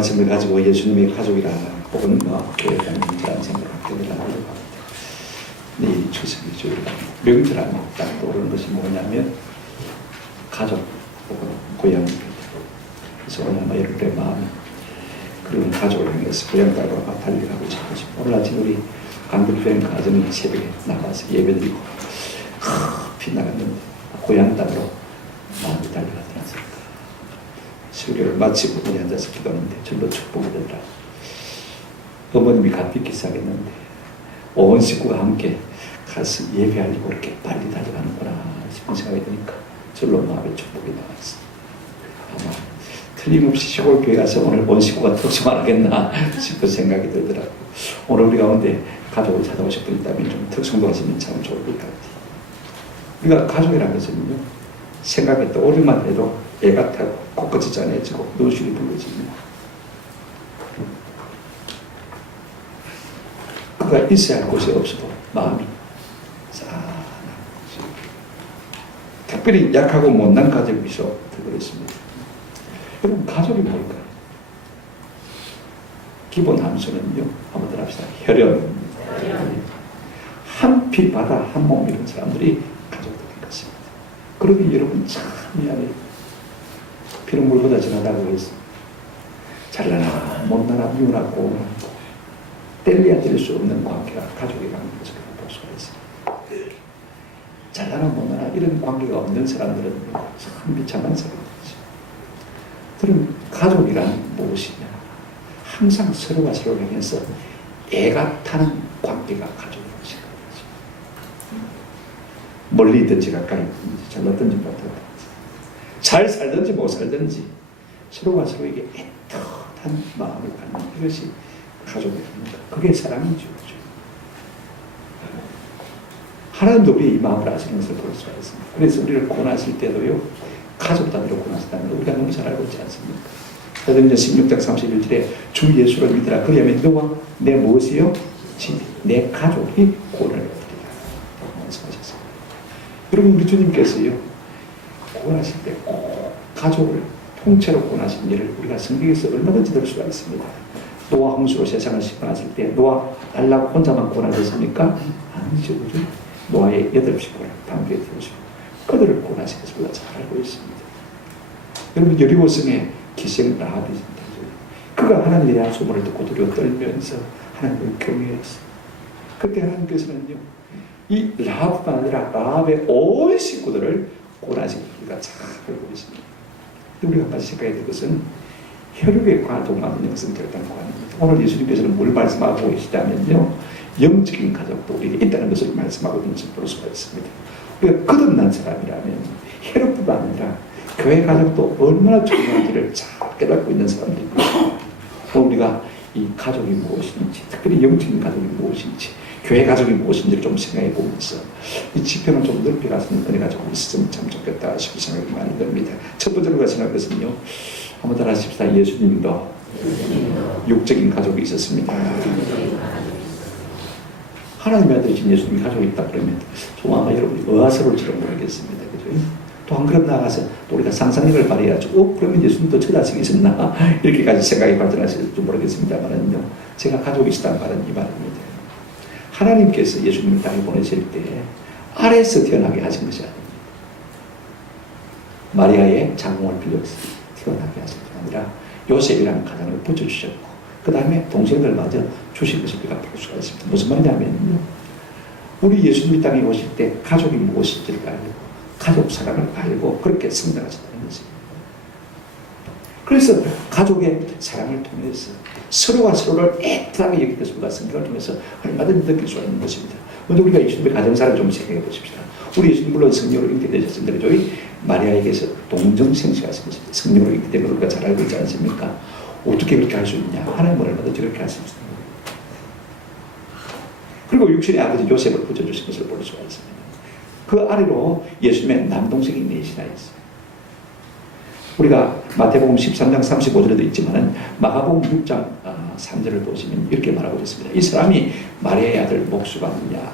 말씀을 가지고 예수님의 가족이라 혹은 교회 다니는 자라는 생각을 하려고 합니다. 이 추석이 주일날 명절하면 딱 떠오르는 것이 뭐냐면 가족 혹은 고향. 그래서 오늘 여러분의 마음 그런 가족을 향해서 고향 땅으로 달려가고 싶고 오늘 아침 우리 강북교회 가정이 새벽에 나가서 예배드리고 비 나갔는데 고향 땅으로 마음이 달려가지 않습니까? 수료를 마치고 우리 앉아서 기도하는데 절로 축복이 되더라. 어머님이 갓빛 기사하겠는데 온 식구가 함께 가서 예배하려고 이렇게 빨리 달려가는구나 싶은 생각이 드니까 절로 마음에 축복이 나왔어. 아마 틀림없이 시골 교회 가서 오늘 온 식구가 특성하겠나 싶은 생각이 들더라고. 오늘 우리 가운데 가족을 찾아오실 분 있다면 좀 특성도 하시면 참 좋을 것 같아요. 우리가 가족이라는 것은요, 생각에 떠오르기만 해도 애가 타고 코끝이 짠해지고 눈술이 붉어집니다. 그가 있어야 할 곳이 없어도 마음이 짠하고 특별히 약하고 못난 가족이 있어 그렇습니다. 여러분 가족이 뭘까요? 기본 함수는요, 한번 더 합시다. 혈연입니다. 한 피 바다 한 몸 이런 사람들이 가족들인 것입니다. 그러니 여러분 참 미안해요. 피는 물보다 진하다고 해서 잘나나 못나나 미워하고 뗄래야 뗄 수 없는 관계가 가족이라는 것을 볼 수가 있습니다. 잘나나 못나나 이런 관계가 없는 사람들은 참 비참한 사람들이죠. 그럼 가족이란 무엇이냐? 항상 서로가 서로를 향해서 애가 타는 관계가 가족인 것입니다. 멀리 있든지 가까이 있든지 잘났든지 못하든지 잘 살든지 못 살든지 서로가 서로에게 애틋한 마음을 갖는 이것이 가족입니다. 그게 사랑이죠. 하나님도 우리의 이 마음을 아시는 것을 볼 수가 있습니다. 그래서 우리를 고난하실 때도요, 가족 단위로 고난하신다는 걸 우리가 너무 잘 알고 있지 않습니까? 사도행전 16장 31절에 주 예수를 믿으라. 그리하면 너와 내 무엇이요? 내 가족이 구원을 얻으리라 말씀하셨습니다. 여러분 우리 주님께서요, 구원하실 때 꼭 가족을 통째로 구원하신 일을 우리가 성경에서 얼마든지 들 수가 있습니다. 노아 홍수로 세상을 심판하실 때 노아 달라고 혼자만 구원하셨습니까? 아니죠. 그죠? 노아의 8식구를 담비에 태우시고 그들을 구원하신 것을 우리가 잘 알고 있습니다. 여러분 여리고성의 기생 라합이 그가 하나님에 대한 소문을 듣고 두려워 떨면서 하나님을 경외했어. 그때 하나님께서는요, 이 라합뿐만 아니라 라합의 온 식구들을 고난시키고 우리가 잘 알고 있습니다. 우리가 한 가지 생각해야 될 것은 혈육의 가족만은 영성 결단과 아닙니다. 오늘 예수님께서는 뭘 말씀하고 계시다면요, 영적인 가족도 우리에게 있다는 것을 말씀하고 있는 것을 볼 수가 있습니다. 우리가 거듭난 사람이라면 혈육뿐만 아니라 교회 가족도 얼마나 중요한지를 잘 깨닫고 있는 사람들입니다. 우리가 이 가족이 무엇인지, 특별히 영적인 가족이 무엇인지, 교회 가족이 무엇인지를 좀 생각해 보면서 이 지평을 좀 넓게 가서는 은혜가 조금 있으면 참 좋겠다 싶은 생각이 많이 듭니다. 첫 번째로 생각한 것은요, 한번 따라 하십시다. 예수님도 육적인 가족이 있었습니다. 하나님의 아들이신 예수님이 가족이 있다 그러면 좀 아마 여러분이 의아스러울지는 모르겠습니다. 그죠? 또 한 걸음 나아가서 또 우리가 상상력을 발휘해야죠. 그러면 예수님도 처자식이 있었나? 이렇게까지 생각이 발전하실지 모르겠습니다만은요, 제가 가족이 있었다는 말은 이 말입니다. 하나님께서 예수님을 땅에 보내실 때 아래에서 태어나게 하신 것이 아닙니다. 마리아의 장궁을 빌려서 태어나게 하신 것이 아니라 요셉이라는 가장을 붙여주셨고 그 다음에 동생들마저 주신 것을 우리가 볼 수가 있습니다. 무슨 말이냐면요, 우리 예수님이 땅에 오실 때 가족이 무엇인지를 알고 가족 사랑을 알고 그렇게 성장하셨다는 것입니다. 그래서 가족의 사랑을 통해서 서로가 서로를 애틋하게 여기는 것을 우리가 성경을 통해서 얼마든지 느낄 수 있는 것입니다. 먼저 우리가 예수님의 가정사를 좀 생각해 보십시다. 우리 예수님 물론 성령으로 잉태되셨습니다. 저희 마리아에게서 동정생식하신 것입니다. 성령으로 잉태된 걸 우리가 잘 알고 있지 않습니까? 어떻게 그렇게 할 수 있냐? 하나님은 얼마든지 저렇게 할 수 있습니다. 그리고 육신의 아버지 요셉을 붙여주신 것을 볼 수가 있습니다. 그 아래로 예수님의 남동생이 넷이나 있어요. 우리가 마태복음 13장 35절에도 있지만 마가복음 6장 3절을 보시면 이렇게 말하고 있습니다. 이 사람이 마리아의 아들 목수가 누구냐?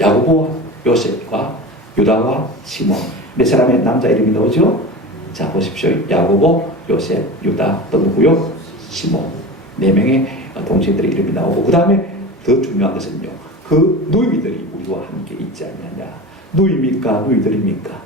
야고보와 요셉과 유다와 시몬. 네 사람의 남자 이름이 나오죠? 자 보십시오. 야고보, 요셉, 유다, 또 누구요? 시몬. 네 명의 동생들의 이름이 나오고 그 다음에 더 중요한 것은요, 그 누이들이 우리와 함께 있지 않느냐? 누이입니까? 누이들입니까?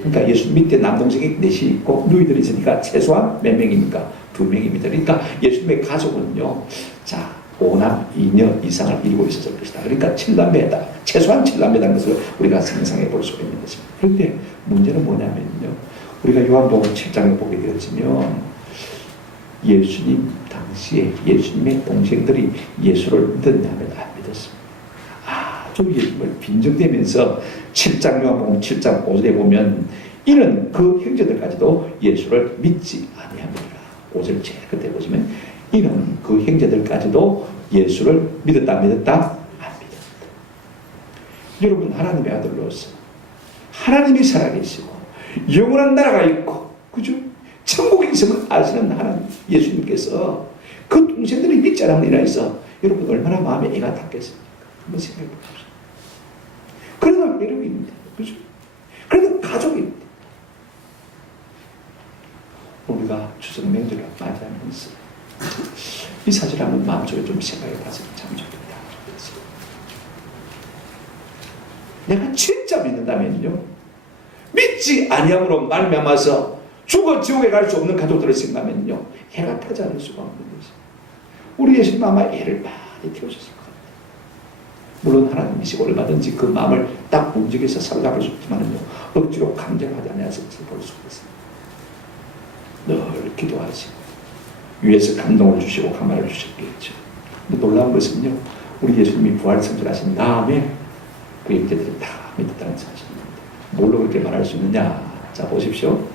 그러니까 예수님 밑에 남동생이 넷이 있고 누이들이 있으니까 최소한 몇 명입니까? 2명입니다. 그러니까 예수님의 가족은요, 자 5남 2녀 이상을 이루고 있었을 것이다. 그러니까 7남매다. 최소한 7남매라는 것을 우리가 상상해 볼 수가 있는 것입니다. 그런데 문제는 뭐냐면요, 우리가 요한복음 7장을 보게 되어지면 예수님 당시에 예수님의 동생들이 예수를 믿었냐면 안 믿었습니다. 아주 예수님을 빈정대면서 7장 요한복음 7장 5절에 보면 이는 그 형제들까지도 예수를 믿지 아니합니다. 5절 제일 끝에 보시면 이는 그 형제들까지도 예수를 믿었다 안 믿었다? 안 믿었다. 여러분 하나님의 아들로서 하나님이 살아계시고 영원한 나라가 있고 그죠? 천국에 있음을 아시는 하나님 예수님께서 그 동생들이 믿지 않은 일에서 여러분 얼마나 마음에 애가 탔겠습니까? 한번 생각해 보십시오. 그래도 매력입니다. 그죠? 그래도 가족입니다. 우리가 추석 명절을 맞이하면서 이 사실 한번 마음속에 좀 생각해 봤으면 참 좋겠다. 내가 진짜 믿는다면요, 믿지 아니함으로 말미암아서 죽어 지옥에 갈 수 없는 가족들을 생각하면요, 해가 타지 않을 수가 없는 것입니다. 우리 예수님 아마 애를 많이 태우셨을 것 같아요. 물론 하나님이시고 얼마든지 그 마음을 딱 움직여서 사로잡을 수 있지만요, 억지로 강제하지 않아서 볼 수가 있습니다. 늘 기도하시고 위에서 감동을 주시고 감화를 주셨겠죠. 근데 놀라운 것은요, 우리 예수님이 부활 성전하신 다음에 그 형제들이 다 믿었다는 사실입니다. 뭘로 그렇게 말할 수 있느냐? 자 보십시오.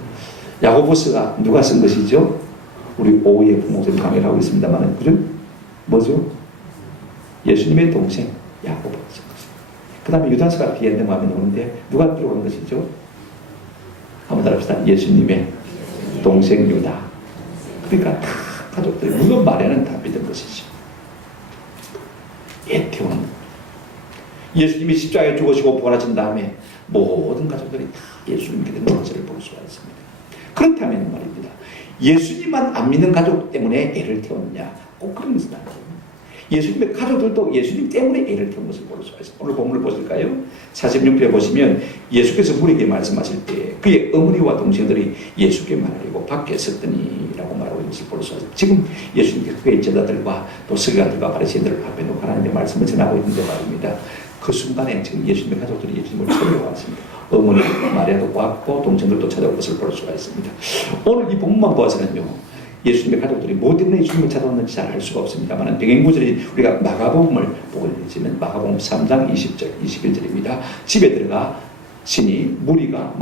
야고보스가 누가 쓴 것이죠? 우리 오후에 부목사님 강의를 하고 있습니다만, 그죠? 뭐죠? 예수님의 동생 야고보가 쓴 것입니다. 그 다음에 유다서가 뒤에 넘어가면 오는데 누가 들어간 것이죠? 한번 따라합시다. 예수님의 동생 유다. 그러니까 다 가족들이 물론 말에는 다 믿은 것이죠. 애태원 예수님이 십자가에 죽으시고 부활하신 다음에 모든 가족들이 다 예수님께 믿는 것을 볼 수가 있습니다. 그렇다면 말입니다, 예수님만 안 믿는 가족 때문에 애를 태웠냐? 꼭 그런 것은 아니에요. 예수님의 가족들도 예수님 때문에 애를 태운 것을 볼 수가 있습니다. 오늘 본문을 보실까요? 46편에 보시면 예수께서 우리에게 말씀하실 때 그의 어머니와 동생들이 예수께 말하려고 밖에 섰더니라고 말하고 있는 것을 볼 수 있습니다. 지금 예수님께서 그의 제자들과 또 서기관들과 바리새인들을 앞에 놓고 하나님의 말씀을 전하고 있는데 말입니다. 그 순간에 지금 예수님의 가족들이 예수님을 찾아왔습니다. 어머니 마리아도 왔고 동생들도 찾아온 것을 볼 수가 있습니다. 오늘 이 본문만 보아서는요, 예수님의 가족들이 뭐 때문에 예수님을 찾아왔는지 잘 알 수가 없습니다만 병행구절이 우리가 마가복음을 보게 되면 마가복음 3장 20절 21절입니다. 집에 들어가 신이 무리가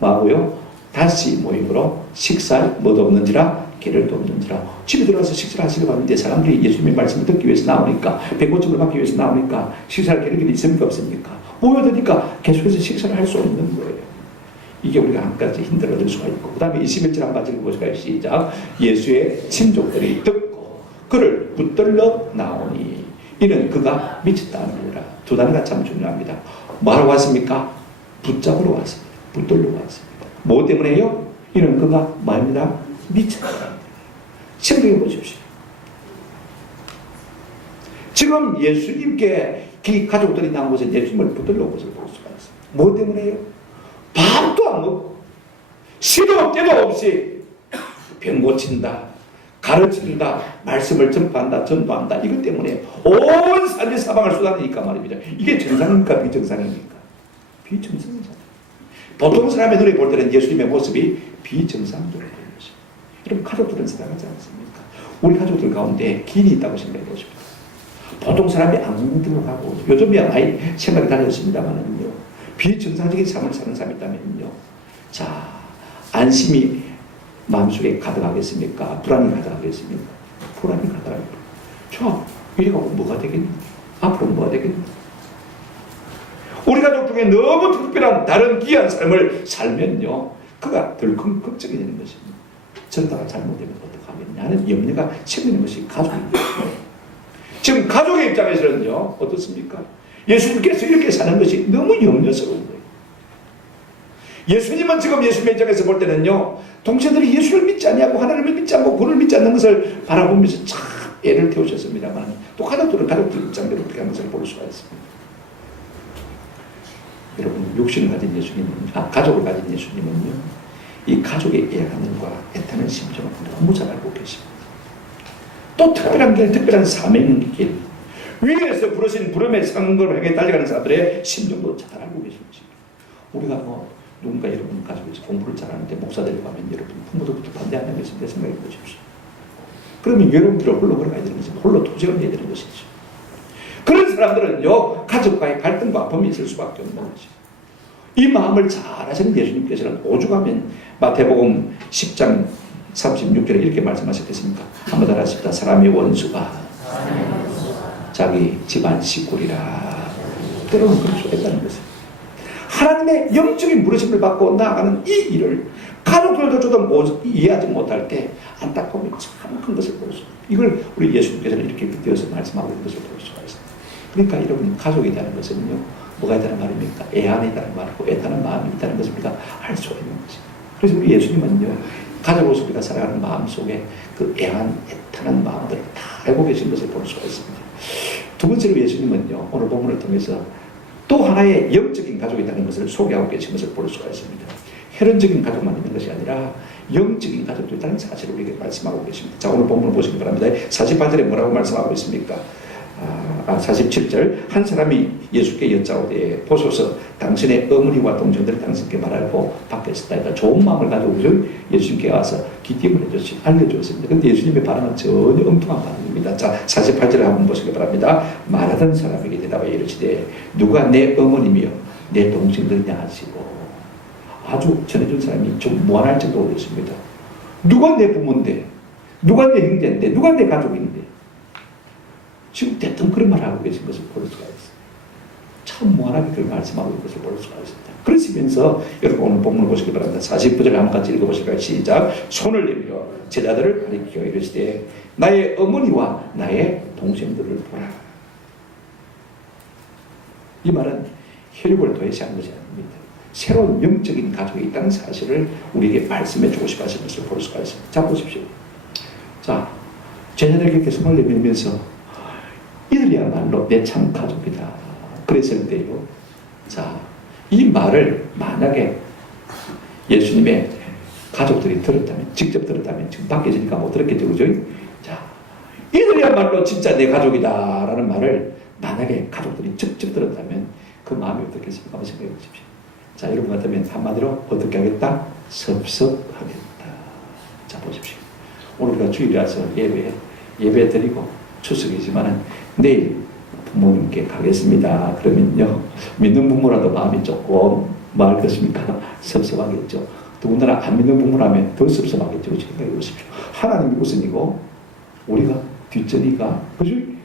마고요 다시 모임으로 식사할 못 없는지라 길을 돕는지라. 집에 들어가서 식사를 하시려고 하는데 사람들이 예수님의 말씀을 듣기 위해서 나오니까, 백고점을 받기 위해서 나오니까 식사할 길이 있습니까 없습니까? 모여드니까 계속해서 식사를 할 수 없는 거예요. 이게 우리가 한 가지 힌트를 얻을 수가 있고, 그 다음에 21절 한 가지 읽어보실까요? 시작. 예수의 친족들이 듣고 그를 붙들러 나오니 이는 그가 미쳤다는 거라. 두 단어가 참 중요합니다. 뭐하러 왔습니까? 붙잡으러 왔습니다. 붙들러 왔습니다. 뭐 때문에요? 이는 그가 말입니다. 미쳤다. 생각해 보십시오. 지금 예수님께 그 가족들이 나온 것은 예수님을 붙들러 온 것을 볼 수가 있습니다. 뭐 때문에요? 밥도 안 먹고 시도 때도 없이 병 고친다, 가르친다, 말씀을 전파한다, 전도한다. 이것 때문에 온 산지 사방을 쏟아내니까 말입니다. 이게 정상입니까? 비정상입니까? 비정상이잖아요. 보통 사람의 눈에 볼 때는 예수님의 모습이 비정상적으로 보입니다. 여러분, 가족들은 생각하지 않습니까? 우리 가족들 가운데 기인이 있다고 생각해 보십시오. 보통 사람이 안 들어가고, 요즘이야 많이 생각이 달라졌습니다만은요, 비정상적인 삶을 사는 사람이 있다면요, 자, 안심이 마음속에 가득하겠습니까? 불안이 가득하겠습니까? 불안이 가득하겠습니까? 자, 이래가 뭐가 되겠니? 앞으로 뭐가 되겠니? 우리 가족 중에 너무 특별한 다른 귀한 삶을 살면요, 그가 덜큰 걱정이 되는 것입니다. 전파가 잘못되면 어떡하겠냐는 염려가 생기는 것이 가족입니다. 지금 가족의 입장에서는요, 어떻습니까? 예수님께서 이렇게 사는 것이 너무 염려스러운 거예요. 예수님은 지금 예수님의 입장에서 볼 때는요, 동생들이 예수를 믿지 않냐고, 하나님을 믿지 않고 그를 믿지 않는 것을 바라보면서 참 애를 태우셨습니다만, 또 가족들은 가족들 입장대로 그렇게 하는 것을 볼 수가 있습니다. 여러분, 육신을 가진 예수님은, 가족을 가진 예수님은요, 이 가족의 애하는과 애타는 심정을 너무 잘 알고 계십니다. 또 특별한 길, 특별한 사명의 길, 위에서 부르신 부름의 상급을 향해 달려가는 사람들의 심정도 잘 알고 계십니다. 우리가 누군가 여러분 가족에서 공부를 잘하는데 목사 되려고 하면 여러분 부모들부터 반대한다는 것을 생각해 보십시오. 그러면 여러분들은 홀로 걸어가야 되는 것이죠. 홀로 도전을 해야 되는 것이죠. 그런 사람들은요, 가족과의 갈등과 아픔이 있을 수밖에 없는 것이죠. 이 마음을 잘 아시는 예수님께서는 오죽하면 마태복음 10장 36절에 이렇게 말씀하셨겠습니까? 한번 더 하십시다. 사람의 원수가 자기 집안 식구리라. 때로는 그럴 수가 있다는 것입니다. 하나님의 영적인 부르심을 받고 나아가는 이 일을 가족들조차도 이해하지 못할 때 안타까움이 참 큰 것을 볼 수 있습니다. 이걸 우리 예수님께서는 이렇게 빗대어서 말씀하고 있는 것을 볼 수가 있습니다. 그러니까 여러분, 가족이라는 것은요, 뭐가 있다는 말입니까? 애안이 있다는 말이고 애타는 마음이 있다는 것을 우리가 알 수가 있는 것입니다. 그래서 우리 예수님은요, 가족으로서 우리가 살아가는 마음 속에 그 애안, 애타는 마음들을 다 알고 계신 것을 볼 수가 있습니다. 두 번째로 예수님은요, 오늘 본문을 통해서 또 하나의 영적인 가족이 있다는 것을 소개하고 계신 것을 볼 수가 있습니다. 혈연적인 가족만 있는 것이 아니라 영적인 가족도 있다는 사실을 우리에게 말씀하고 계십니다. 자, 오늘 본문을 보시기 바랍니다. 48절에 뭐라고 말씀하고 있습니까? 47절, 한 사람이 예수께 여짜오되 보소서 당신의 어머니와 동생들을 당신께 말하고 밖에 있었다. 좋은 마음을 가지고 예수님께 와서 기쁨을 알려주었습니다. 그런데 예수님의 반응은 전혀 엉뚱한 반응입니다. 자, 48절에 한번 보시기 바랍니다. 말하던 사람에게 대답하여 이르시되 누가 내 어머니며 내 동생들이냐 하시고, 아주 전해준 사람이 좀 무안할 정도로 됐습니다. 누가 내 부모인데, 누가 내 형제인데, 누가 내 가족인데, 지금 대뜸 그런 말을 하고 계신 것을 볼 수가 있습니다. 참 무한하게 그런 말씀하고 있는 것을 볼 수가 있습니다. 그러시면서 여러분 오늘 본문을 보시기 바랍니다. 49절 한번 같이 읽어보실까요? 시작. 손을 내밀어 제자들을 가리켜 이르시되 나의 어머니와 나의 동생들을 보라. 이 말은 혈육을 도외시한 것이 아닙니다. 새로운 영적인 가족이 있다는 사실을 우리에게 말씀해 주고 싶어 하시는 것을 볼 수가 있습니다. 자, 보십시오. 자, 제자들에게 손을 내밀면서 이들이야말로 내 참 가족이다. 그랬을 때요. 자, 이 말을 만약에 예수님의 가족들이 들었다면, 직접 들었다면, 지금 밖에 있으니까 못 들었겠죠, 그죠? 자, 이들이야말로 진짜 내 가족이다라는 말을 만약에 가족들이 직접 들었다면 그 마음이 어떻겠습니까? 한번 생각해 보십시오. 자, 여러분 같으면 한마디로 어떻게 하겠다? 섭섭하겠다. 자, 보십시오. 오늘 우리가 주일에 와서 예배 드리고 추석이지만은 내일 부모님께 가겠습니다. 그러면요, 믿는 부모라도 마음이 조금 말 것입니까? 섭섭하겠죠. 더군다나 안 믿는 부모라면 더 섭섭하겠죠. 생각해 보십시오. 하나님이 우선이고 우리가 뒷전이가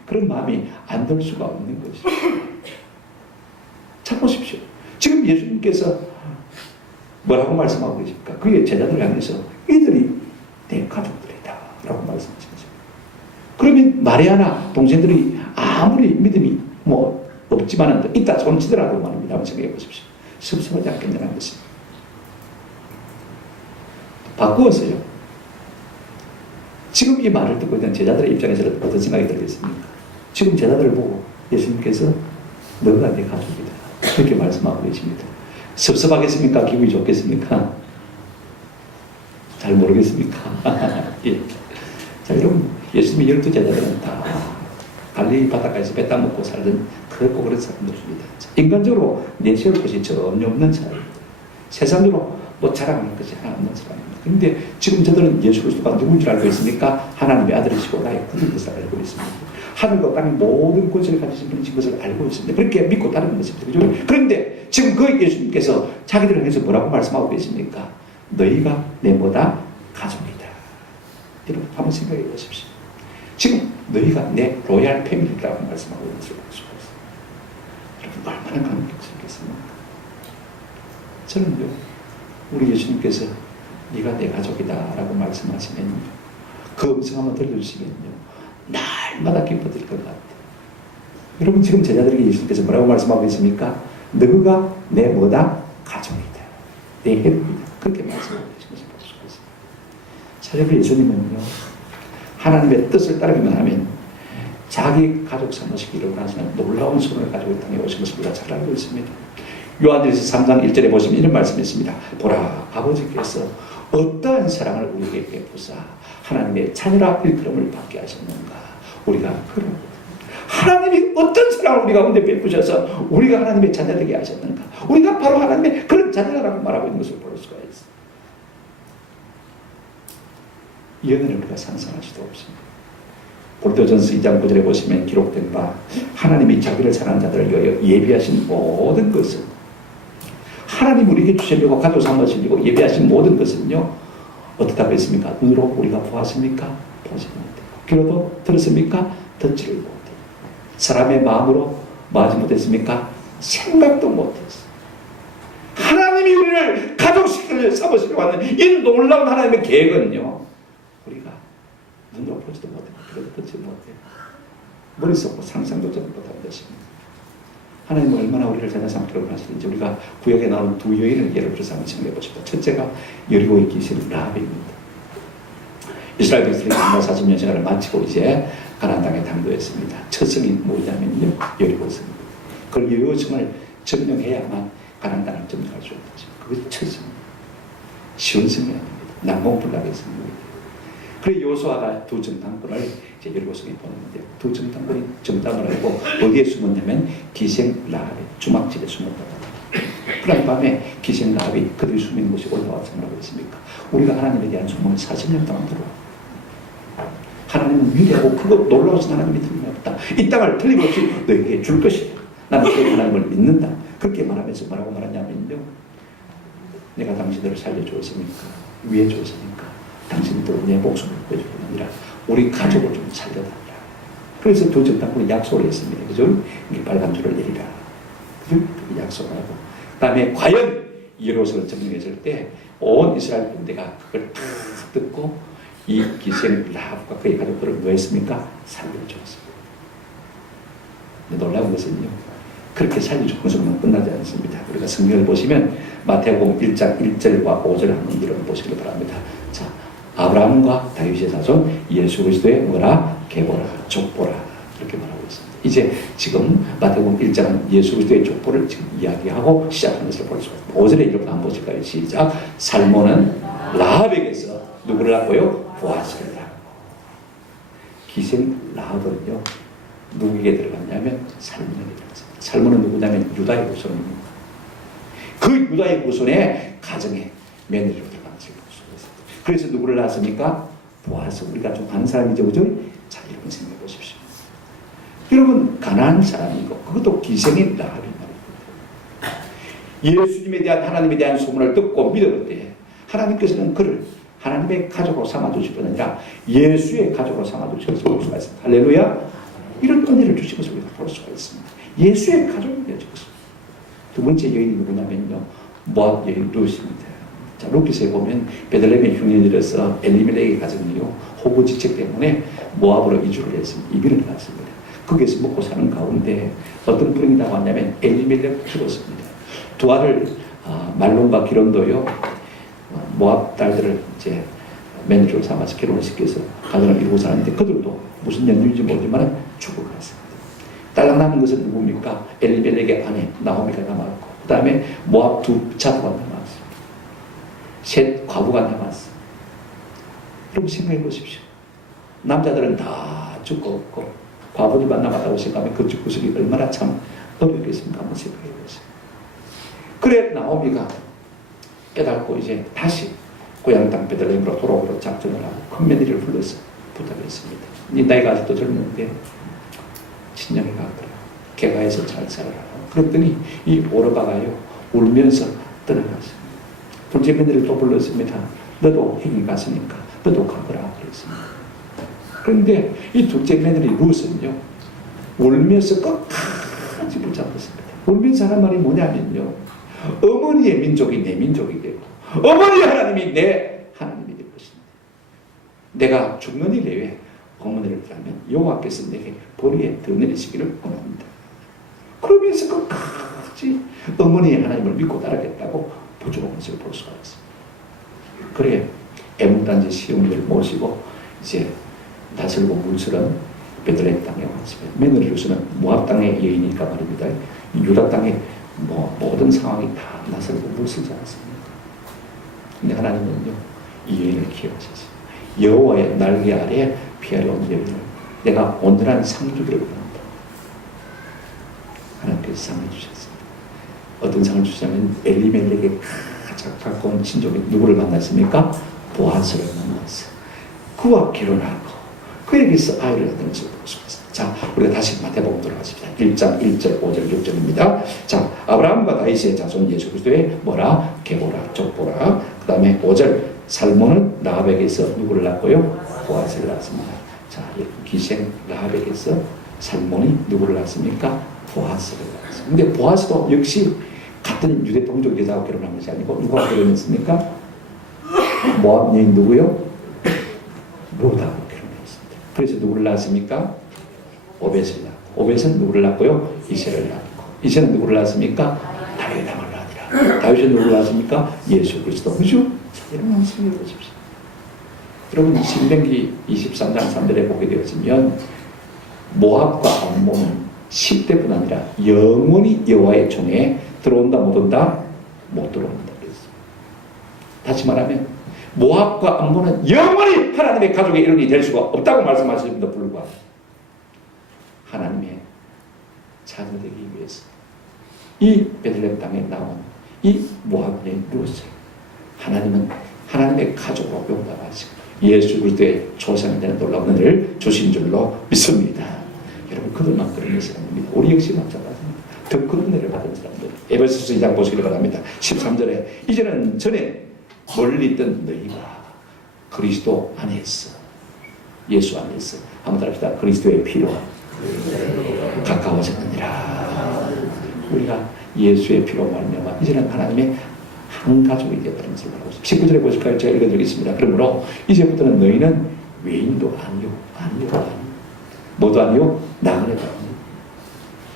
그런 마음이 안 들 수가 없는 것이죠. 자, 보십시오. 지금 예수님께서 뭐라고 말씀하고 계십니까? 그의 제자들을 향해서 이들이 내 가족들이다 라고 말씀하신 거죠. 그러면 마리아나 동생들이 아무리 믿음이 없지만은 있다 손치더라도 말입니다. 한번 생각해 보십시오. 섭섭하지 않겠냐는 것입니다. 바꾸었어요. 지금 이 말을 듣고 있는 제자들의 입장에서는 어떤 생각이 들겠습니까? 지금 제자들을 보고 예수님께서 너가 내 가족이다 그렇게 말씀하고 계십니다. 섭섭하겠습니까? 기분이 좋겠습니까? 잘 모르겠습니까? 예. 자, 여러분, 예수님의 12제자들은 다 갈릴리 바닷가에서 배 따먹고 살던 그렇고 그런 사람들입니다. 인간적으로 내세울 것이 전혀 없는 사람입니다. 세상적으로 자랑하는 것이 하나 없는 사람입니다. 그런데 지금 저들은 예수 그리스도가 누구인 줄 알고 있습니까? 하나님의 아들이시고 나의 구주인 것을 알고 있습니다. 하늘과 땅의 모든 권세를 가지신 분이신 것을 알고 있습니다. 그렇게 믿고 따르는 것입니다. 그죠? 그런데 지금 그 예수님께서 자기들을 향해서 뭐라고 말씀하고 계십니까? 너희가 내 뭐다? 가족이다. 여러분 한번 생각해 보십시오. 지금 너희가 내 로얄 패밀리라고 말씀하고 있는 것을 볼 수가 있어요. 여러분 얼마나 감격스럽겠습니까? 저는요, 우리 예수님께서 네가 내 가족이다 라고 말씀하시면요, 그 음성 한번 들려주시면요 날마다 기뻐질 것 같아요. 여러분 지금 제자들에게 예수님께서 뭐라고 말씀하고 있습니까? 너가 내 뭐다? 가족이다. 내 해롭이다. 그렇게 말씀하고 계신 것을 볼 수가 있습니다. 사실 예수님은요, 하나님의 뜻을 따르기만 하면 자기 가족 삼으시기를 원하시는 놀라운 소원을 가지고 이 땅에 오신 것을 우리가 잘 알고 있습니다. 요한일서 3장 1절에 보시면 이런 말씀이 있습니다. 보라, 아버지께서 어떠한 사랑을 우리에게 베푸사 하나님의 자녀라 일컬음을 받게 하셨는가. 우리가 그런 하나님이 어떤 사랑을 우리 가운데 베푸셔서 우리가 하나님의 자녀 되게 하셨는가. 우리가 바로 하나님의 그런 자녀라고 말하고 있는 것을 볼 수가 있습니다. 이 은혜를 우리가 상상할 수도 없습니다. 고린도전서 2장 9절에 보시면 기록된 바 하나님이 자기를 사랑하는 자들을 위하여 예비하신 모든 것은 하나님 우리에게 주시려고 가족 삼으시려고 예비하신 모든 것은요 어떻다고 했습니까? 눈으로 우리가 보았습니까? 보지 못했고 귀로도 들었습니까? 듣지를 못했고 사람의 마음으로 뭐하지 못했습니까? 생각도 못했어. 하나님이 우리를 가족식을 삼으시려고 하는 이 놀라운 하나님의 계획은요 우리가 눈으로 보지도 못했고 귀로도 듣지 못했고 머릿속으로 상상조차 못하는 것입니다. 하나님은 얼마나 우리를 자녀 삼기로 하시는지 우리가 구약에 나오는 두 여인을 예를 들어서 한번 생각해 보십시오. 첫째가 여리고에 계신 라합입니다. 이스라엘 백성이 정말 40년 생활을 마치고 이제 가나안 땅에 당도했습니다. 첫 성이 뭐냐면요 여리고성입니다. 그걸 여리고성을 점령해야만 가나안 땅을 점령할 수 있는 것입니다. 그것이 첫 성입니다. 쉬운 성이 아닙니다. 난공불락의 성입니다. 그래서 요수아가 두 정탐꾼을 이제 여리고성에 보냈는데 두 정탐꾼이 정탐을 하고 어디에 숨었냐면 기생 라합의 주막집에 숨었다고 합니다. 그날 밤에 기생 라합이 그들이 숨는 곳이 올라와서 뭐라고 했습니까? 우리가 하나님에 대한 소문을 40년 동안 들어와. 하나님은 위대하고 크고 놀라우신 하나님이 틀림없다. 이 땅을 틀림없이 너에게 줄 것이다. 나는 그 하나님을 믿는다. 그렇게 말하면서 뭐라고 말하냐면요. 내가 당신들을 살려주었으니까 위해 주었으니까 당신도 내 목숨을 구해줄 뿐 아니라 우리 가족을 좀 살려달라. 그래서 두 정탐꾼이 약속을 했습니다. 그죠? 이게 빨간 줄을 내리라. 그죠? 약속을 하고. 그 다음에 과연 여리고성을 점령했을 때 온 이스라엘 군대가 그걸 다 듣고 이 기생 라합과 그의 가족들을 뭐 했습니까? 살려주었습니다. 놀라운 것은요. 그렇게 살려준 것으로는 끝나지 않습니다. 우리가 성경을 보시면 마태복음 1장 1절과 5절 한번 읽어보시기 바랍니다. 자, 아브라함과 다윗의 자손 예수 그리스도의 뭐라? 계보라, 족보라 이렇게 말하고 있습니다. 이제 지금 마태복음 1장은 예수 그리스도의 족보를 지금 이야기하고 시작하는 것을 볼 수 있습니다. 5절에 이렇게 한번 보실까요? 시작. 살몬은 라합에게서 누구를 낳고요? 보아스를 낳고. 기생 라합은요, 누구에게 들어갔냐면 살몬에게 들어갔습니다. 살몬은 누구냐면 유다의 후손입니다. 그 유다의 후손의 가정에 며느리로 들어가는 것입니다. 그래서 누구를 낳았습니까? 보아스. 우리가 좀 아는 사람이죠, 그죠? 자, 여러분 생각해 보십시오. 여러분, 가난한 사람이고 그것도 기생인 라합이 말입니다. 예수님에 대한 하나님에 대한 소문을 듣고 믿을 때 하나님께서는 그를 하나님의 가족으로 삼아주실 뿐 아니라 예수의 가족으로 삼아주실 볼 수가 있습니다. 할렐루야. 이런 은혜를 주신 것을 우리가 볼 수가 있습니다. 예수의 가족이 되어졌습니다. 두 번째 여인이 누구냐면요, 모압 여인 룻입니다. 자, 룻기서에 보면 베들레헴의 흉년이라서 엘리멜렉의 가정이요, 호구지책 때문에 모압으로 이주를 했습니다. 이민을 갔습니다. 거기에서 먹고 사는 가운데 어떤 불행이 나왔냐면 엘리멜렉 죽었습니다. 두 아들 말론과 기론도요, 모압 딸들을 이제 며느리로 삼아서 결혼을 시켜서 가정을 이루고 사는데 그들도 무슨 연유인지 모르지만 죽어갔습니다. 딸랑 남은 것은 누굽니까? 엘리멜렉의 아내 나오미가 남았고, 그 다음에 모압 두 자부가 남았습니다. 셋 과부가 남았습니다. 여러분 생각해 보십시오. 남자들은 다 죽고 없고 과부들만 남았다고 생각하면 그 죽구석이 얼마나 참 어렵겠습니까? 한번 생각해 보세요. 그래 나오미가 깨닫고 이제 다시 고향 땅 베들레헴으로 돌아오기로 작정을 하고 큰 며느리를 불러서 부탁을 했습니다. 네 나이가 아직도 젊은데 친정에 가더라. 개가에서 잘 살아라. 그랬더니 이 오르바가요 울면서 떠나갔습니다. 둘째 며느리를 또 불렀습니다. 너도 행위 갔으니까 너도 가거라 그랬습니다. 그런데 이 둘째 며느리 룻은요 울면서 끝까지 붙잡았습니다. 울면서 하는 말이 뭐냐면요, 어머니의 민족이 내 민족이 되고 어머니의 하나님이 내 하나님이 될 것입니다. 내가 죽는 일 내외 어머니를 따르면 여호와께서 내게 보리에 더 내리시기를 원합니다. 그러면서 끝까지 어머니의 하나님을 믿고 따르겠다고 부족한 것을 볼 수가 있습니다. 그래 애물단지 시어머니를 모시고 이제 다슬고 물스런 베들레헴 땅에 왔습니다. 며느리로서는 모압 땅의 여인이니까 말입니다. 유다 땅의 모든 상황이 다 나설고 물쓰지 않습니까? 근데 하나님은요 이 여인을 기억하셨어요. 여호와의 날개 아래 피하려 온 여인을 내가 온전한 상 주기를 원한다. 하나님께서 상을 주셨습니다. 어떤 상을 주시냐면 엘리멜렉의 가장 가까운 친족이 누구를 만났습니까? 보아스를 만났어요. 그와 결혼하고 그에게서 아이를 낳는 것을 볼 수가 있습니다. 자, 우리가 다시 마태복음 돌아가십니다. 1장 1절 5절 6절입니다. 자, 아브라함과 다윗의 자손 예수 그리스도의 뭐라? 계보라, 족보라. 그 다음에 5절 살몬은 라합에게서 누구를 낳고요? 보아스를 낳았습니다. 자, 기생 라합에게서 살몬이 누구를 낳았습니까? 보아스를 낳았습니다. 근데 보아스도 역시 같은 유대 동족 여자하고 결혼한 것이 아니고 누가 결혼했습니까? 모압 여인 누구요? 룻하고 결혼했습니다. 그래서 누구를 낳았습니까? 오벳을 낳고, 오벳은 누구를 낳고요? 이새를 낳고, 이새는 누구를 낳았습니까? 다윗의 왕을 낳으니라. 다윗은 누구를 낳았습니까? 예수 그리스도. 그죠? 여러분 한번 생각해 보십시오. 여러분 신명기 23장 3절에 보게 되었으면 모압과 암몬은 10대뿐 아니라 영원히 여호와의 총에 들어온다 못 온다? 못 들어온다 그랬습니다. 다시 말하면 모압과 암몬은 영원히 하나님의 가족의 일원이 될 수가 없다고 말씀하시는데도 불구하고 하나님의 자녀 되기 위해서 이 베들레헴 땅에 나온 이 모압의 룻을 하나님은 하나님의 가족으로 용납하시고 예수 그리스도의 조상이 되는 놀라운 은혜를 주신 줄로 믿습니다. 여러분 그들만 그런 사람입니다. 우리 역시 마찬가지입니다. 더 큰 은혜를 받은 사람들. 에베소서 2장 보시기를 바랍니다. 13절에 이제는 전에 멀리 있던 너희가 그리스도 안에서 예수 안에서 한번 따라합시다. 그리스도의 피로 가까워졌느니라. 우리가 예수의 피로 말미암아 이제는 하나님의 한 가족이 되었다는 것을 알고 있습니다. 19절에 보실까요? 제가 읽어드리겠습니다. 그러므로 이제부터는 너희는 외인도 아니요 아니요 아니요 뭐도 아니요 나그네도 아니요.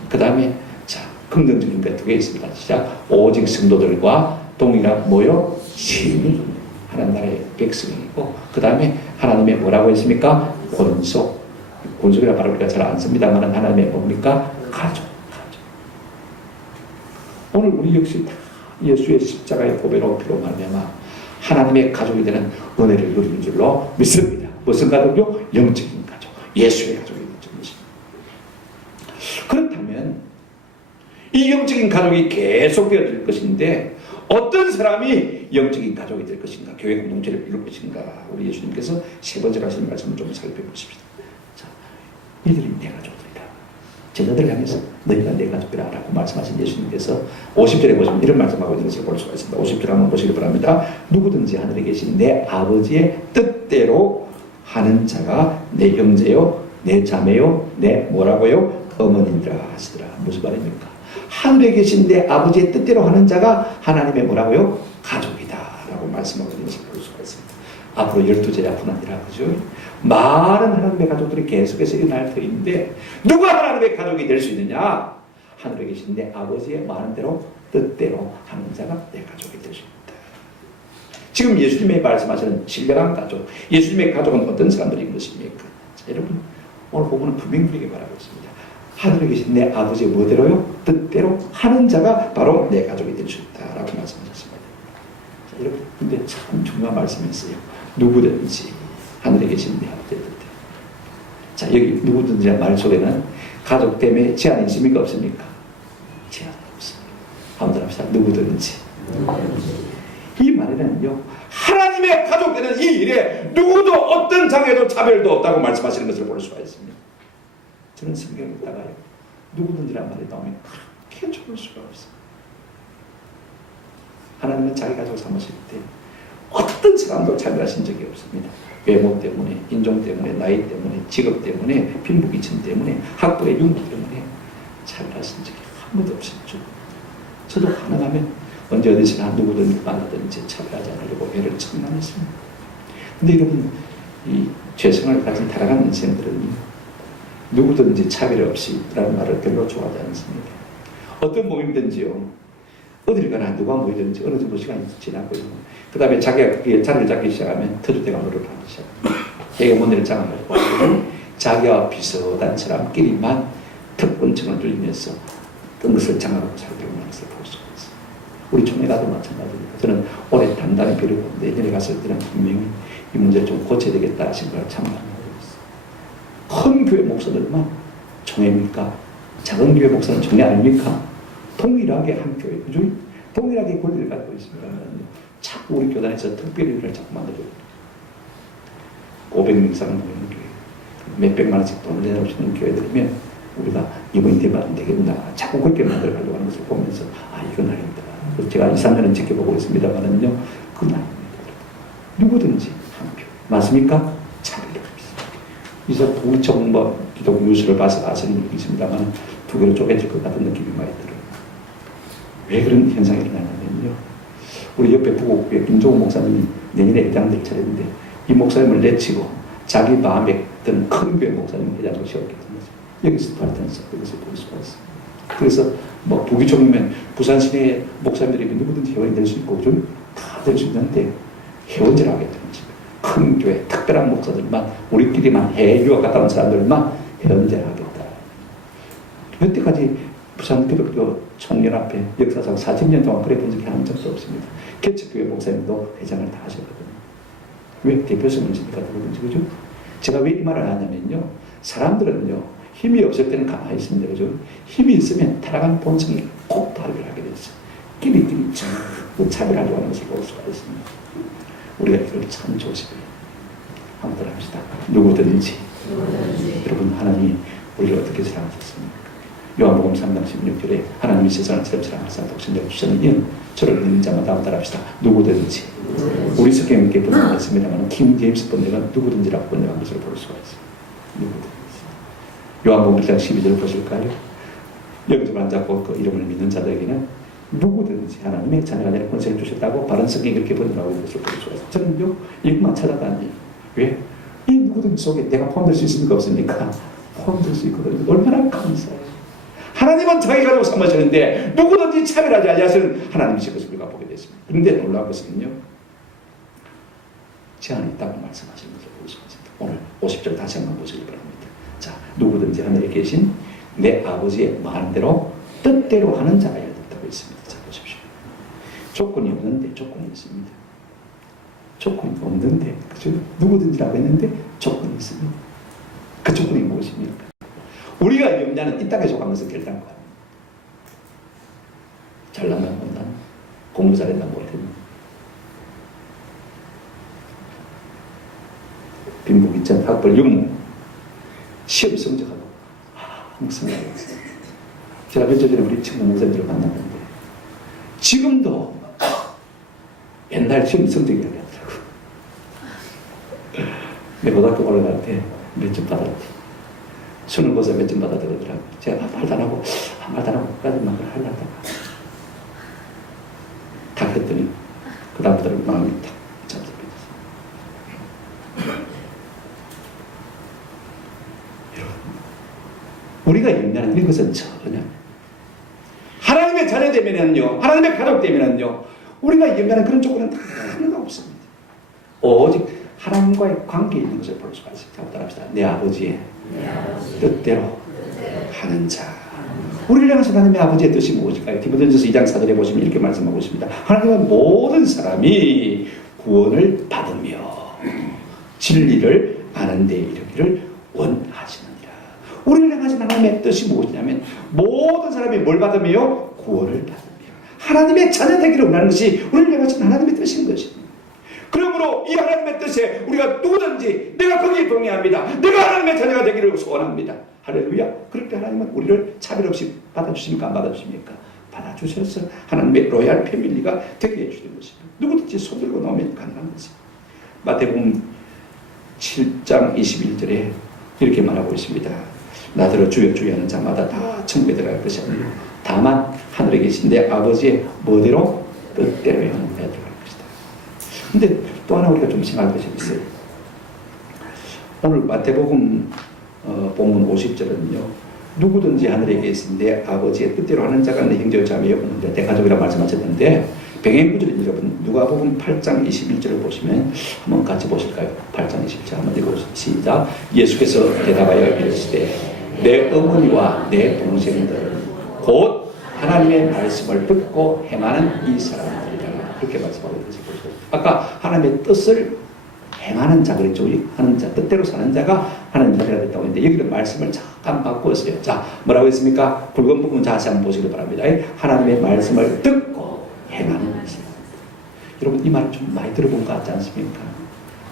그 다음에 자 긍정적인 게 두 개 있습니다. 시작. 오직 성도들과 동일한 뭐요? 시민 하나님 나라의 백성이고 그 다음에 하나님의 뭐라고 했습니까? 권속 본속이라 말을 잘 안 씁니다만 하나님의 뭡니까? 가족. 오늘 우리 역시 다 예수의 십자가의 보배로 피로 말미암아 하나님의 가족이 되는 은혜를 누리는 줄로 믿습니다. 무슨 가족이요? 영적인 가족. 예수의 가족이 되는 것입니다. 그렇다면 이 영적인 가족이 계속되어질 것인데 어떤 사람이 영적인 가족이 될 것인가? 교회 공동체를 이룰 것인가? 우리 예수님께서 세 번째로 하시는 말씀을 좀 살펴보십시다. 자, 이들이 내 가족들이다. 제자들 향해서 너희가 내 가족이라 라고 말씀하신 예수님께서 50절에 보시면 이런 말씀하고 있는 것을 볼 수가 있습니다. 50절 한번 보시기 바랍니다. 누구든지 하늘에 계신 내 아버지의 뜻대로 하는 자가 내 형제요, 내 자매요, 내 뭐라고요? 어머니라 하시더라. 무슨 말입니까? 하늘에 계신 내 아버지의 뜻대로 하는 자가 하나님의 뭐라고요? 가족이다 라고 말씀하고 있는 것을 볼 수가 있습니다. 앞으로 12제자뿐 아니라 그죠? 많은 하나님의 가족들이 계속해서 일어날 터인데 누가 하나님의 가족이 될 수 있느냐? 하늘에 계신 내 아버지의 많은 대로 뜻대로 하는 자가 내 가족이 될 수 있다. 지금 예수님이 말씀하시는 신령한 가족, 예수님의 가족은 어떤 사람들인 것입니까? 자, 여러분 오늘 보면 분명히 우리에게 말하고 있습니다. 하늘에 계신 내 아버지의 뭐대로요? 뜻대로 하는 자가 바로 내 가족이 될 수 있다라고 말씀하셨습니다. 자, 여러분 근데 참 중요한 말씀이었어요. 누구든지 하늘에 계신 내 아버지의 뜻대로. 자, 여기 누구든지 말 속에는 가족 때문에 제한이 있습니까? 없습니까? 제한이 없습니다. 한번 더 합시다. 누구든지. 이 말에는요, 하나님의 가족 되는 이 일에 누구도 어떤 장애도 차별도 없다고 말씀하시는 것을 볼 수가 있습니다. 저는 성경에 있다가요, 누구든지란 말이 나오면 그렇게 좋을 수가 없어요. 하나님은 자기 가족 삼으실 때 어떤 사람도 차별하신 적이 없습니다. 외모 때문에, 인종 때문에, 나이 때문에, 직업 때문에, 빈부귀천 때문에, 학벌의 융기 때문에 차별하신 적이 한 번도 없었죠. 저도 가능하면 언제 어디서나 누구든지 만나든지 차별하지 않으려고 애를 청량했습니다. 근데 여러분, 이 죄성을 가진 타락한 인생들은 누구든지 차별 없이 라는 말을 별로 좋아하지 않습니다. 어떤 모임든지요, 어딜 가나 누가 모이든지 어느 정도 시간이 지나고요. 그 다음에 자기가 자리를 잡기 시작하면 터줏대가 노릇을 하기 시작합니다. 자기가 뭔일을 장악하고 자기와 비슷한 사람끼리만 특권층을 누리면서 어떤 것을 장악하고 살게 하는 것을 볼 수가 있어요. 우리 총회가도 마찬가지입니다. 저는 올해 단단히 배우고 내년에 갔을 때는 분명히 이 문제를 좀 고쳐야 되겠다 생각을 참 많이 하고 있어요. 큰 교회 목사들만 총회입니까? 작은 교회 목사는 총회 아닙니까? 동일하게 한 교회, 그죠? 동일하게 권리를 갖고 있습니다. 자꾸 우리 교단에서 특별히를 자꾸 만들어요. 500명 이상 모이는 교회, 몇백만 원씩 돈을 내놓으시는 교회들이면 우리가 이번이 되면 안 되겠나, 자꾸 그렇게 만들어가려고 하는 것을 보면서 이건 아닙니다. 제가 2, 3년은 지켜보고 있습니다만은요, 그건 아닙니다. 누구든지 한 교회. 맞습니까? 차별이 없습니다. 이제 부처 기독 뉴스를 봐서 아시는 분이 있습니다만 두 개로 쪼개질 것 같은 느낌이 많이 들어요. 왜 그런 현상이 일어나냐면요, 우리 옆에 부곡교회 김종호 목사님이 내년에 회장될 차례인데 이 목사님을 내치고 자기 마음에 드는 큰 교회 목사님을 회장으로 세웠거든요. 여기서 발전해서 여기서 볼 수가 있습니다. 그래서 뭐 부기총이면 부산 시내 목사님들이 누구든지 회원이 될 수 있고 좀 다 될 수 있는데 회원제를 하게 되는 거죠. 큰 교회 특별한 목사들만, 우리끼리만 해유와 갔다 온 사람들만 회원제를 하겠다. 여태까지 부산 기독교 총연합회 역사상 40년 동안 그래 본 적이 한 적도 없습니다. 개척교회 목사님도 회장을 다 하셨거든요. 왜? 대표성 문제니까 그러든지, 그죠? 제가 왜 이 말을 하냐면요, 사람들은요, 힘이 없을 때는 가만히 있습니다. 그죠? 힘이 있으면 타락한 본성이 꼭 발휘를 하게 됐어요. 끼리끼리 자꾸 차별하려고 하는 것을 볼 수가 있습니다. 우리가 이걸 참 조심해요. 한번 더 합시다. 누구든지. 여러분, 하나님이 우리를 어떻게 사랑하셨습니까? 요한복음 3장 16절에 하나님이 세상을 사랑하사 독생자를 주셨느니 저를 믿는 자마다 따라합시다. 누구든지. 우리 성경에 번역했습니다만 킹 제임스 번역은 누구든지라고 번역한 것을 볼 수가 있어요. 누구든지. 요한복음 1장 12절 보실까요? 영접을 안 잡고 그 이름을 믿는 자들에게는 누구든지 하나님의 자녀가 되는 권세를 주셨다고 바른 성경이 그렇게 번역하고 있는 것을 볼 수가 있어요. 저는요, 이것만 찾아다니. 왜? 이 누구든지 속에 내가 포함될 수 있습니까? 없습니까? 포함될 수 있거든요. 얼마나 감사해요. 하나님은 자기 가족 삼으시는데 누구든지 차별하지 아니하시는 하나님이신 것을 우리가 보게 됐습니다. 그런데 놀라운 것은요, 제한이 있다고 말씀하시는 것을 볼 수가 있습니다. 오늘 50절 다시 한번 보시기 바랍니다. 자, 누구든지 하늘에 계신 내 아버지의 마음대로 뜻대로 하는 자가 된다고 있습니다. 자, 보십시오. 조건이 없는데 조건이 있습니다. 조건이 없는데, 그죠? 누구든지라고 했는데 조건이 있습니다. 그 조건이 무엇입니까? 우리가 염려하는 이 땅에 속한 것은 결단과 잘나면 못나면 공부 잘했나 못했나 빈부기 있잖아. 학벌 영문 시험 성적하고 항상 제가 며칠 전에 우리 친구 목사님들을 만났는데 지금도 옛날 시험 성적 이야기 하더라고. 내 고등학교 올라갈 때 몇 점 받았지. 수능고사 몇 점 받았다 그러더라고. 제가 말도 안 하고 끝까지 막 하려다가 다 했더니 그 다음부터는 마음이 탁 잠들어졌어요. 여러분, 우리가 염려하는 이것은 전혀 하나님의 자녀 되면은요, 하나님의 가족 되면은요, 우리가 염려하는 그런 조건은 다 하나가 없습니다. 오직 하나님과의 관계에 있는 것을 볼 수가 있습니다. 따라합시다. 내 아버지의 뜻대로 하는 자. 우리를 향해서 하나님의 아버지의 뜻이 무엇일까요? 디모데전서 2장 4절에 보시면 이렇게 말씀하고 있습니다. 하나님은 모든 사람이 구원을 받으며 진리를 아는 데 이르기를 원하시느니라. 우리를 향하신 하나님의 뜻이 무엇이냐면 모든 사람이 뭘 받으며? 구원을 받으며 하나님의 자녀 되기를 원하는 것이 우리를 향하신 하나님의 뜻인 것입니다. 그러므로 이 하나님의 뜻에 우리가 누구든지 내가 거기에 동의합니다. 내가 하나님의 자녀가 되기를 소원합니다. 할렐루야. 그렇게 하나님은 우리를 차별 없이 받아주십니까? 안 받아주십니까? 받아주셔서 하나님의 로얄 패밀리가 되게 해주는 것입니다. 누구든지 손들고 나오면 가능한 것입니다. 마태복음 7장 21절에 이렇게 말하고 있습니다. 나더러 주여 주여 하는 자마다 다 천국에 들어갈 것이 아니요 다만 하늘에 계신 내 아버지의 뭐대로 뜻대로 하는 자가 들어갈 것이다. 근데 또 하나 우리가 좀 생각할 것이 있어요. 오늘 마태복음 본문 50절은요. 누구든지 하늘에 계신 내 아버지의 뜻대로 하는 자가 내 형제 자매여 내 가족이라고 말씀하셨는데 병행구절은 여러분 누가복음 8장 21절을 보시면 한번 같이 보실까요? 8장 21절 한번 읽어보시죠. 시작. 예수께서 대답하여 이르시되 내 어머니와 내 동생들은 곧 하나님의 말씀을 듣고 행하는 이 사람들이라. 그렇게 말씀하고 있습니다. 아까 하나님의 뜻을 행하는 자 그랬죠. 하는 자, 뜻대로 사는 자가 하나님 자녀가 됐다고 했는데 여기는 말씀을 잠깐 바꾸었어요. 자, 뭐라고 했습니까? 붉은 부분 다시 한번 보시기 바랍니다. 하나님의 말씀을 듣고 행하는 것입니다. 여러분 이 말 좀 많이 들어본 것 같지 않습니까?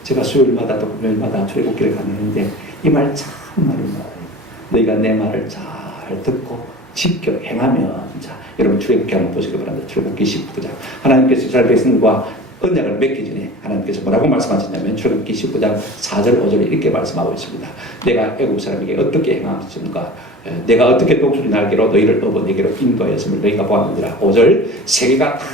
제가 수요일마다 또 금요일마다 출애굽기를 가는데 이 말 참 많이 나와요. 너희가 내 말을 잘 듣고 지켜 행하면 자, 여러분 출애굽기 한번 보시기 바랍니다. 출애굽기 19장 하나님께서 이스라엘 백성과 언약을 맺기 전에 하나님께서 뭐라고 말씀하셨냐면 출애굽기 19장 4절 5절에 이렇게 말씀하고 있습니다. 내가 애굽 사람에게 어떻게 행하였습니까? 내가 어떻게 독수리 날개로 너희를 업어 내게로 인도하였음을 너희가 보았느니라. 5절 세계가 다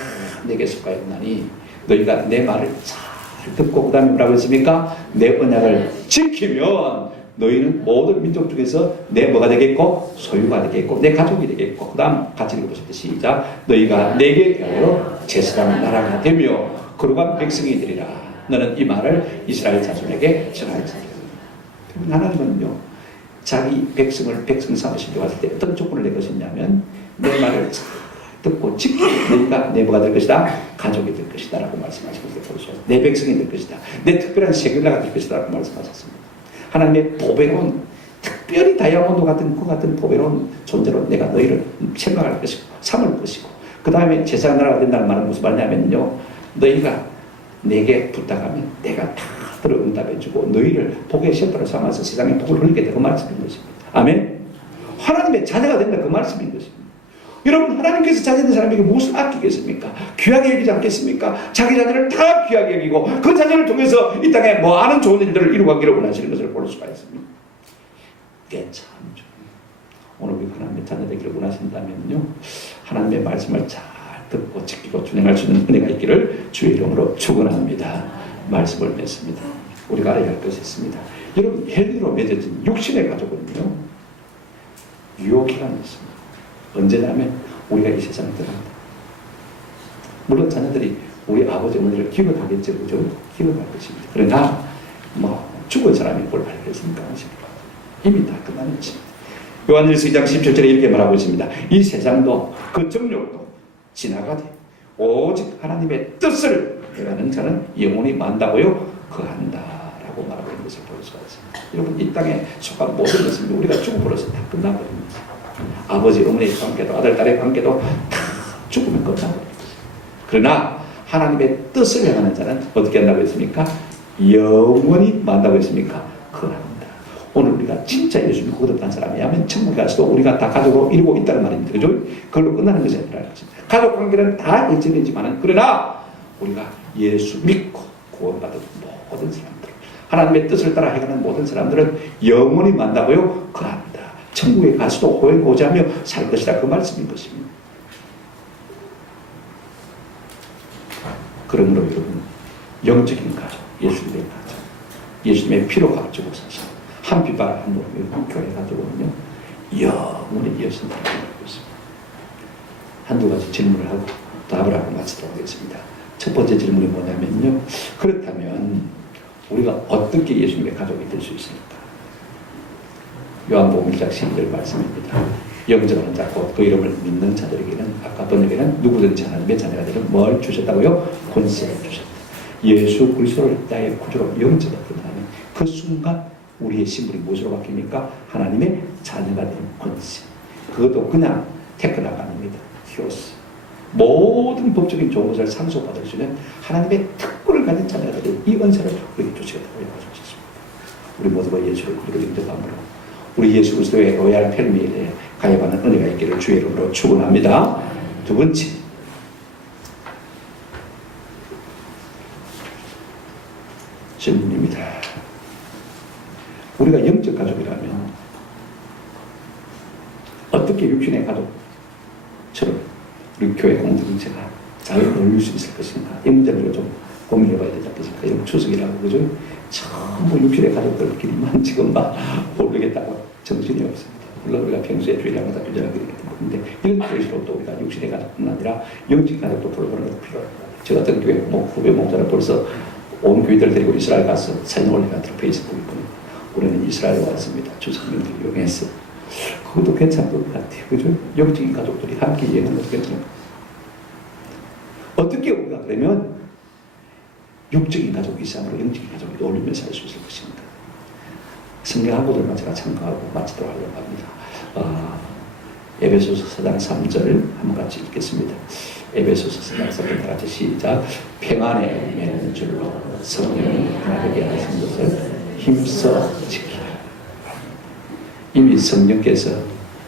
내게 속하였나니 너희가 내 말을 잘 듣고 그 다음에 뭐라고 했습니까? 내 언약을 지키면 너희는 모든 민족 중에서 내 뭐가 되겠고 소유가 되겠고 내 가족이 되겠고 그 다음 같이 읽어보십시오. 시작. 너희가 내게 하여 제사장 나라가 되며 거룩한 백성이 되리라. 너는 이 말을 이스라엘 자손에게 전할지니라. 하나님은요 자기 백성을 백성 삼으시려고 했을 때 어떤 조건을 낼 것이냐면 내 말을 잘 듣고 지키고 너희가 내 뭐가 될 것이다? 가족이 될 것이다 라고 말씀하시고 있어요. 내 백성이 될 것이다. 내 특별한 세계가 될 것이다 라고 말씀하셨습니다. 하나님의 보배로운 특별히 다이아몬드 같은 그 같은 보배로운 존재로 내가 너희를 생각할 것이고 삼을 것이고 그 다음에 제사장 나라가 된다는 말은 무슨 말이냐면요 너희가 내게 부탁하면 내가 다 들어 응답해주고 너희를 복의 셰퍼로 삼아서 세상에 복을 흘리게 되고 말씀인 것입니다. 아멘. 하나님의 자녀가 된다 그 말씀인 것입니다. 여러분 하나님께서 자녀된 사람에게 무엇을 아끼겠습니까? 귀하게 여기지 않겠습니까? 자기 자녀를 다 귀하게 여기고 그 자녀를 통해서 이 땅에 뭐 아는 좋은 일들을 이루가기를 원하시는 것을 볼 수가 있습니다. 이게 참 오늘 우리 하나님의 자녀 되기를 원하신다면요 하나님의 말씀을 잘 듣고 지키고 준행할 수 있는 은혜가 있기를 주의 이름으로 축원합니다. 말씀을 맺습니다. 우리가 알아야 할 것이 있습니다. 여러분 혈기로 맺어진 육신의 가족은요 유혹이라는 있습니다. 언제냐면 우리가 이 세상에 들어갑니다. 물론 자녀들이 우리 아버지 어머니를 기억하겠죠. 그죠? 기억할 것입니다. 그러나 뭐 죽은 사람이 뭘 알겠습니까? 이미 다 끝난 것입니다. 요한일서 2장 17절에 이렇게 말하고 있습니다. 이 세상도 그 정욕도 지나가되 오직 하나님의 뜻을 행하는 자는 영원히 만다고요 거한다라고 말하고 있는 것을 볼 수가 있습니다. 여러분, 이 땅에 속한 모든 것은 우리가 죽음으로써 다 끝나버립니다. 아버지 어머니의 관계도 아들 딸의 관계도 다 죽으면 끝나버립니다. 그러나 하나님의 뜻을 행하는 자는 어떻게 한다고 했습니까? 영원히 만다고 했습니까? 거한다. 오늘 우리가 진짜 예수 믿고 거듭난 사람이라면 천국에 가서도 우리가 다 가족으로 이루고 있다는 말입니다. 그죠? 그걸로 끝나는 것이 아니라는 것입니다. 가족 관계는 다 일정이지만 그러나 우리가 예수 믿고 구원받은 모든 사람들, 하나님의 뜻을 따라 행하는 모든 사람들은 영원히 만다고요? 거한다. 천국에 가서도 호행고자하며 살 것이다. 그 말씀인 것입니다. 그러므로 여러분, 영적인 가족, 예수님의 가족, 예수님의 피로 가지고 사실 한 비발 한 몸의 교회 가족은요 영원히 이어진다고 하고 있습니다. 한두 가지 질문을 하고 답을 하고 마치도록 하겠습니다. 첫 번째 질문이 뭐냐면요, 그렇다면 우리가 어떻게 예수님의 가족이 될 수 있습니까? 요한복음 1장 12절 말씀입니다. 영접하는 자, 곧 그 이름을 믿는 자들에게는, 아까 번역에는 누구든지 하나님의 자녀가 되는 뭘 주셨다고요? 권세를 주셨다. 예수 그리스도를 나의 구주로 영접했다면 그 순간 우리의 신분이 무엇으로 바뀝니까? 하나님의 자녀가 되는 권세. 그것도 그냥 테크나가 아닙니다. 히오스. 모든 법적인 좋은 것을 상속받을 수 있는 하나님의 특권을 가진 자녀가 되는 이 은사를 우리에게 주시겠다고 약속하셨습니다. 우리 모두가 예수를 그리고 영접함으로 우리 예수 그리스도의 로얄 패밀리에 가입하는 은혜가 있기를 주의 이름으로 축원합니다. 두 번째, 질문입니다. 우리가 영적 가족이라면 어떻게 육신의 가족처럼 우리 교회 공동체가 잘 어울릴 수 있을 것인가? 이 문제를 우리가 좀 고민해봐야 되지 않겠습니까? 이런 추석이라고 그죠? 전부 육신의 가족들끼리만 지금 막 모르겠다고 정신이 없습니다. 물론 우리가 평소에 주일날마다 규정하게 되기 때문에 이런 교회로 또 우리가 육신의 가족뿐 아니라 영적 가족도 돌보는 것도 필요합니다. 저 같은 교회 후배 목사는 벌써 온 교회들 데리고 이스라엘 가서 사진 올려가지고 페이스북에 보니까 우리는 이스라엘 왔습니다. 주석민들 이용해서 그것도 괜찮을 것 같아요. 그죠? 영적인 가족들이 함께 여행하는 것도 괜찮을 것 같아요. 어떻게 우리가 그러면 육적인 가족 이상으로 영적인 가족이 어울리며 살 수 있을 것입니다. 성경 한구들만 제가 참고하고 마치도록 하려고 합니다. 에베소서 4장 3절 한번 같이 읽겠습니다. 에베소서 4장 3절 다 같이 시작. 평안에 매는 줄로 성령이 하나 되게 하신 것을 힘써 지키라. 이미 성령께서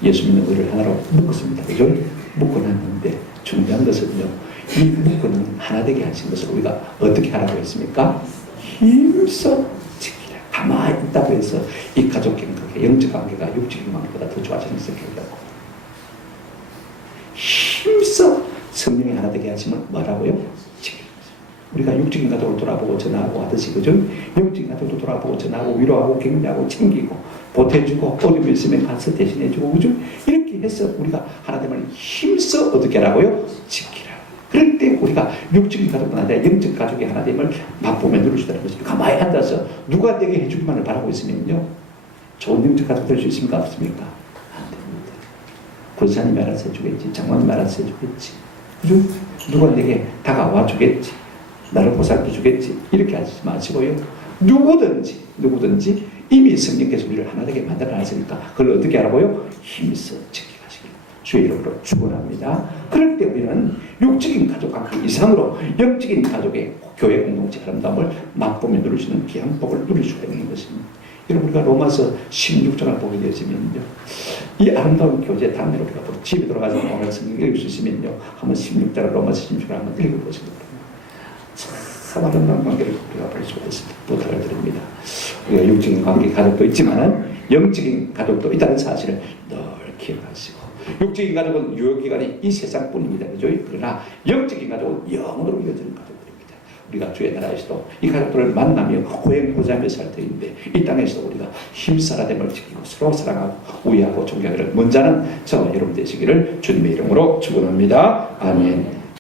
예수 믿는 우리를 하나로 묶었습니다. 그죠? 묶어놨는데 중요한 것은요, 이 묶어놓은 하나 되게 하신 것을 우리가 어떻게 하라고 했습니까? 힘써 지키라. 가만히 있다고 해서 이 가족 관계, 영적 관계가 육적인 관계보다 더 좋아지는 생각이라고. 힘써 성령이 하나 되게 하시면 뭐라고요? 지키라. 우리가 육적인 가족을 돌아보고 전화하고 하듯이, 그죠? 영적인 가족도 돌아보고 전화하고 위로하고 격려하고 챙기고 보태주고 어려움이 있으면 가서 대신해주고, 그죠? 이렇게 해서 우리가 하나 되면 힘써 어떻게 하라고요? 지키라. 그럴 때 우리가 육적인 가족은 아니라 영적 가족이 하나 됨을 맛보며 누릴 수 있다는 것입니다. 가만히 앉아서 누가 내게 해주기만을 바라고 있으면요, 좋은 영적 가족 될 수 있습니까? 없습니까? 안 됩니다. 권사님이 알아서 해주겠지, 장관님이 알아서 해주겠지, 그죠? 누가 내게 다가와 주겠지, 나를 보살펴 주겠지, 이렇게 하지 마시고요, 누구든지 이미 성령께서 우리를 하나 되게 만들어놨으니까 그걸 어떻게 하라고요? 힘써 지키시길 주의 이름으로 축원합니다. 그럴 때 우리는 육적인 가족 관계 이상으로 영적인 가족의 교회 공동체 아름다움을 맛보며 누릴 수 있는 귀한 복을 누릴 수가 있는 것입니다. 여러분, 우리가 로마서 16장을 보게 되시면요, 이 아름다운 교제 다음에 우리가 집에 들어가서 오늘 성경 읽을 수 있으면요, 한번 16장을 로마서 16장을 한번 읽어보시기 바랍니다. 참 아름다운 관계를 우리가 볼 수가 있습니다. 부탁을 드립니다. 우리가 육적인 관계 가족도 있지만 영적인 가족도 있다는 사실을 늘 기억하시고, 육적인 가족은 유효기간이 이 세상뿐입니다. 그죠? 그러나 영적인 가족은 영원으로 이어지는 가족들입니다. 우리가 주의 나라에서도 이 가족들을 만나며 고행고자하며 살 터인데, 이 땅에서도 우리가 힘살아됨을 지키고 서로 사랑하고 우애하고 존경하기를 먼저 하는 저와 여러분 되시기를 주님의 이름으로 축원합니다. 아멘.